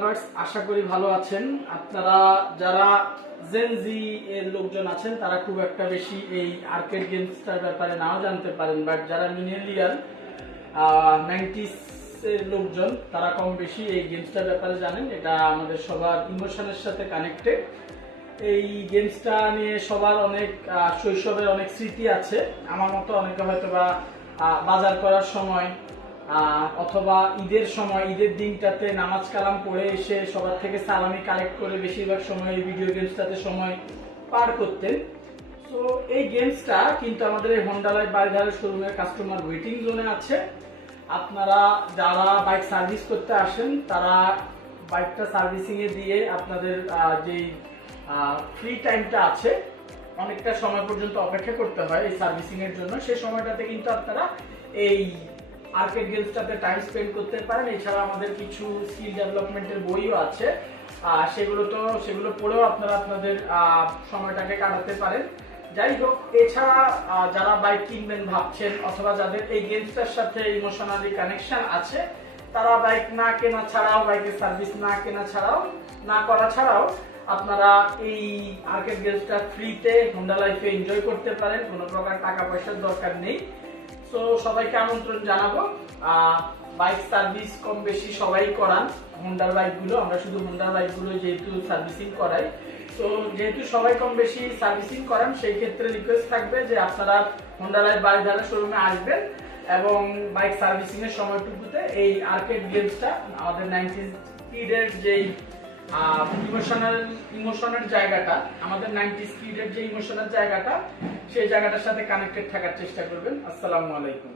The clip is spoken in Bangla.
ভিউয়ার্স আশা করি ভালো আছেন। আপনারা যারা জেনজি এর লোকজন আছেন, তারা খুব একটা বেশি এই আর্কেড গেমসটার ব্যাপারে নাও জানতে পারেন বাট যারা মিলেনিয়াল নাইনটিস এর লোকজন, তারা কম বেশি এই গেমসটার ব্যাপারে জানেন। এটা আমাদের সবার ইমোশনের সাথে কানেক্টেড এই গেমসটা নিয়ে সবার অনেক শৈশবের অনেক স্মৃতি আছে। আমার মতো অনেকে হয়তো বা বাজার করার সময় অথবা ঈদের সময়, ঈদের দিনটাতে নামাজ কালাম পড়ে এসে সবার থেকে সালামি কালেক্ট করে বেশিরভাগ সময় এই ভিডিও গেমসটাতে সময় পার করতেন তো এই গেমসটা কিন্তু আমাদের এই হোন্ডা লাইট বাড়িধারের শোরুমের কাস্টমার ওয়েটিং জোনে আছে। আপনারা যারা বাইক সার্ভিস করতে আসেন, তারা বাইকটা সার্ভিসিংয়ে দিয়ে আপনাদের যেই ফ্রি টাইমটা আছে, অনেকটা সময় পর্যন্ত অপেক্ষা করতে হয় এই সার্ভিসিংয়ের জন্য। সেই সময়টাতে কিন্তু আপনারা এই আর্কেড গেমসটাতে টাইম স্পেন্ড করতে পারেন। এছাড়া আমাদের কিছু স্কিল ডেভেলপমেন্টের বইও আছে। সেগুলো তো সেগুলো পড়েও আপনারা আপনাদের সময়টাকে কাটাতে পারেন। যাই হোক, এছাড়া যারা বাইক কিনবেন ভাবছেন, অথবা যাদের এই গেমসটার সাথে ইমোশনালি কানেকশন আছে, তারা বাইক না কেনা ছাড়াও বাইকের সার্ভিস না কেনা ছাড়াও, না করা ছাড়াও আপনারা এই আর্কেড গেমসটা ফ্রিতে হোন্ডা লাইফে এনজয় করতে পারেন। কোনো প্রকার টাকা পয়সার দরকার নেই। তো সবাইকে আমন্ত্রণ জানাব। বাইক সার্ভিস কম বেশি সবাই করান। হোন্ডার বাইকগুলো আমরা শুধু হোন্ডার বাইকগুলো যেহেতু সার্ভিসিং করাই। তো যেহেতু সবাই কম বেশি সার্ভিসিং করান, সেই ক্ষেত্রে রিকোয়েস্ট থাকবে যে আপনারা হোন্ডা লাইফ বাড়িধারা শোরুমে আসবেন এবং বাইক সার্ভিসিং এর সময়টুকুতে এই আর্কেড গেমসটা আমাদের নাইনটিন স্পিডের যেই ইমোশনাল ইমোশনের জায়গাটা, আমাদের নাইনটি স্পিডের যে ইমোশনের জায়গাটা, সেই জায়গাটার সাথে কানেক্টেড থাকার চেষ্টা করবেন। আসসালামু আলাইকুম।